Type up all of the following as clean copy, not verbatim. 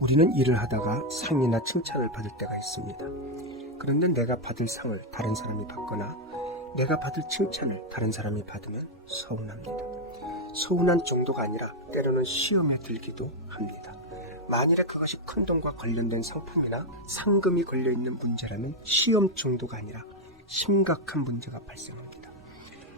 우리는 일을 하다가 상이나 칭찬을 받을 때가 있습니다. 그런데 내가 받을 상을 다른 사람이 받거나 내가 받을 칭찬을 다른 사람이 받으면 서운합니다. 서운한 정도가 아니라 때로는 시험에 들기도 합니다. 만일에 그것이 큰 돈과 관련된 상품이나 상금이 걸려있는 문제라면 시험 정도가 아니라 심각한 문제가 발생합니다.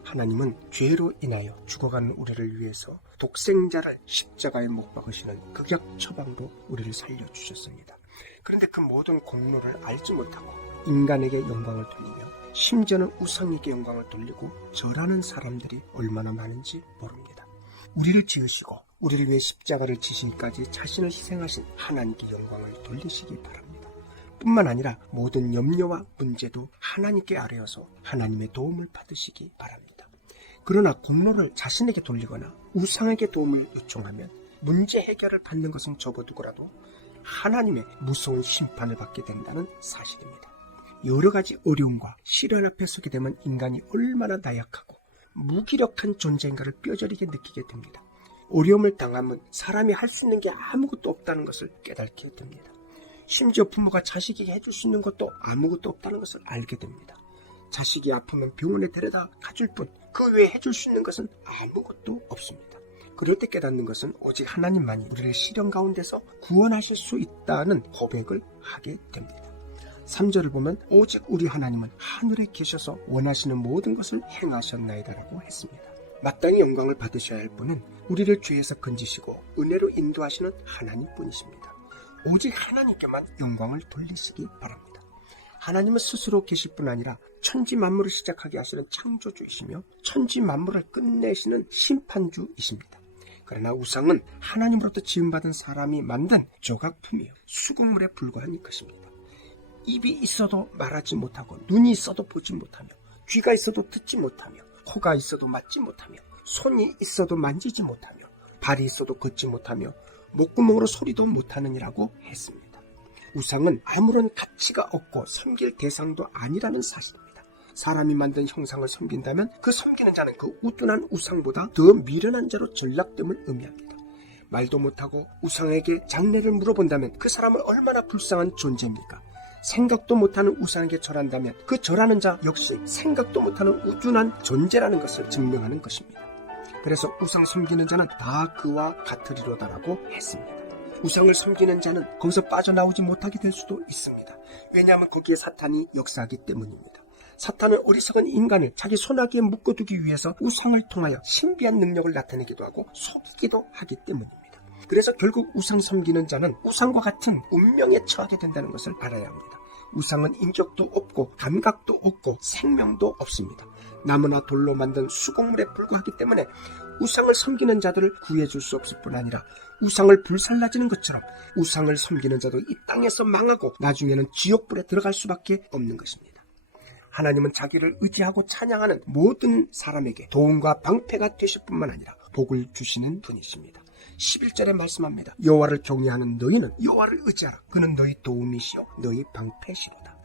하나님은 죄로 인하여 죽어가는 우리를 위해서 독생자를 십자가에 못 박으시는 극약 처방으로 우리를 살려주셨습니다. 그런데 그 모든 공로를 알지 못하고 인간에게 영광을 돌리며 심지어는 우상에게 영광을 돌리고 절하는 사람들이 얼마나 많은지 모릅니다. 우리를 지으시고 우리를 위해 십자가를 지시기까지 자신을 희생하신 하나님께 영광을 돌리시기 바랍니다. 뿐만 아니라 모든 염려와 문제도 하나님께 아뢰어서 하나님의 도움을 받으시기 바랍니다. 그러나 공로를 자신에게 돌리거나 우상에게 도움을 요청하면 문제 해결을 받는 것은 접어두고라도 하나님의 무서운 심판을 받게 된다는 사실입니다. 여러 가지 어려움과 시련 앞에 서게 되면 인간이 얼마나 나약하고 무기력한 존재인가를 뼈저리게 느끼게 됩니다. 어려움을 당하면 사람이 할 수 있는 게 아무것도 없다는 것을 깨닫게 됩니다. 심지어 부모가 자식에게 해줄 수 있는 것도 아무것도 없다는 것을 알게 됩니다. 자식이 아프면 병원에 데려다 가줄 뿐 그 외에 해줄 수 있는 것은 아무것도 없습니다. 그럴 때 깨닫는 것은 오직 하나님만이 우리를 시련 가운데서 구원하실 수 있다는 고백을 하게 됩니다. 3절을 보면 오직 우리 하나님은 하늘에 계셔서 원하시는 모든 것을 행하셨나이다라고 했습니다. 마땅히 영광을 받으셔야 할 분은 우리를 죄에서 건지시고 은혜로 인도하시는 하나님뿐이십니다. 오직 하나님께만 영광을 돌리시기 바랍니다. 하나님은 스스로 계실 뿐 아니라 천지 만물을 시작하게 하시는 창조주이시며 천지 만물을 끝내시는 심판주이십니다. 그러나 우상은 하나님으로부터 지음받은 사람이 만든 조각품이요 수금물에 불과한 것입니다. 입이 있어도 말하지 못하고 눈이 있어도 보지 못하며 귀가 있어도 듣지 못하며 코가 있어도 맞지 못하며 손이 있어도 만지지 못하며 발이 있어도 걷지 못하며 목구멍으로 소리도 못하느니라고 했습니다. 우상은 아무런 가치가 없고 섬길 대상도 아니라는 사실입니다. 사람이 만든 형상을 섬긴다면 그 섬기는 자는 그 우둔한 우상보다 더 미련한 자로 전락됨을 의미합니다. 말도 못하고 우상에게 장례를 물어본다면 그 사람은 얼마나 불쌍한 존재입니까? 생각도 못하는 우상에게 절한다면 그 절하는 자 역시 생각도 못하는 우둔한 존재라는 것을 증명하는 것입니다. 그래서 우상 섬기는 자는 다 그와 같으리로다라고 했습니다. 우상을 섬기는 자는 거기서 빠져나오지 못하게 될 수도 있습니다. 왜냐하면 거기에 사탄이 역사하기 때문입니다. 사탄은 어리석은 인간을 자기 손아귀에 묶어두기 위해서 우상을 통하여 신비한 능력을 나타내기도 하고 속이기도 하기 때문입니다. 그래서 결국 우상 섬기는 자는 우상과 같은 운명에 처하게 된다는 것을 알아야 합니다. 우상은 인격도 없고 감각도 없고 생명도 없습니다. 나무나 돌로 만든 수공물에 불과하기 때문에 우상을 섬기는 자들을 구해줄 수 없을 뿐 아니라 우상을 불살라지는 것처럼 우상을 섬기는 자도 이 땅에서 망하고 나중에는 지옥불에 들어갈 수밖에 없는 것입니다. 하나님은 자기를 의지하고 찬양하는 모든 사람에게 도움과 방패가 되실 뿐만 아니라 복을 주시는 분이십니다. 11절에 말씀합니다. 여호와를 경외하는 너희는 여호와를 의지하라. 그는 너희 도움이시요 너희 방패시로다.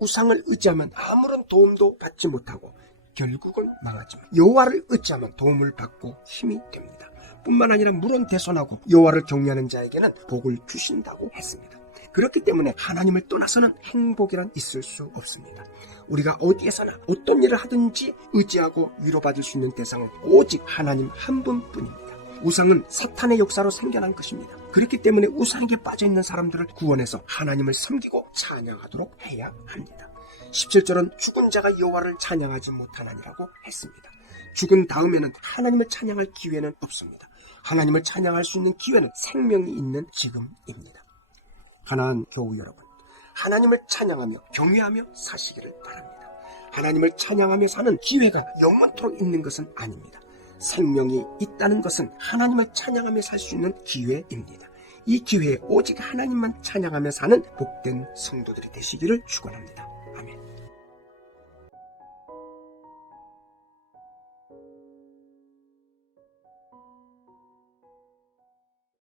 우상을 의지하면 아무런 도움도 받지 못하고 결국은 망하지만 여호와를 의지하면 도움을 받고 힘이 됩니다. 뿐만 아니라 물론대손하고 여호와를 경외하는 자에게는 복을 주신다고 했습니다. 그렇기 때문에 하나님을 떠나서는 행복이란 있을 수 없습니다. 우리가 어디에서나 어떤 일을 하든지 의지하고 위로받을 수 있는 대상은 오직 하나님 한 분뿐입니다. 우상은 사탄의 역사로 생겨난 것입니다. 그렇기 때문에 우상에게 빠져있는 사람들을 구원해서 하나님을 섬기고 찬양하도록 해야 합니다. 17절은 죽은 자가 여호와를 찬양하지 못하나니라고 했습니다. 죽은 다음에는 하나님을 찬양할 기회는 없습니다. 하나님을 찬양할 수 있는 기회는 생명이 있는 지금입니다. 가나안 교우 여러분, 하나님을 찬양하며 경외하며 사시기를 바랍니다. 하나님을 찬양하며 사는 기회가 영원토록 있는 것은 아닙니다. 생명이 있다는 것은 하나님을 찬양하며 살 수 있는 기회입니다. 이 기회에 오직 하나님만 찬양하며 사는 복된 성도들이 되시기를 축원합니다.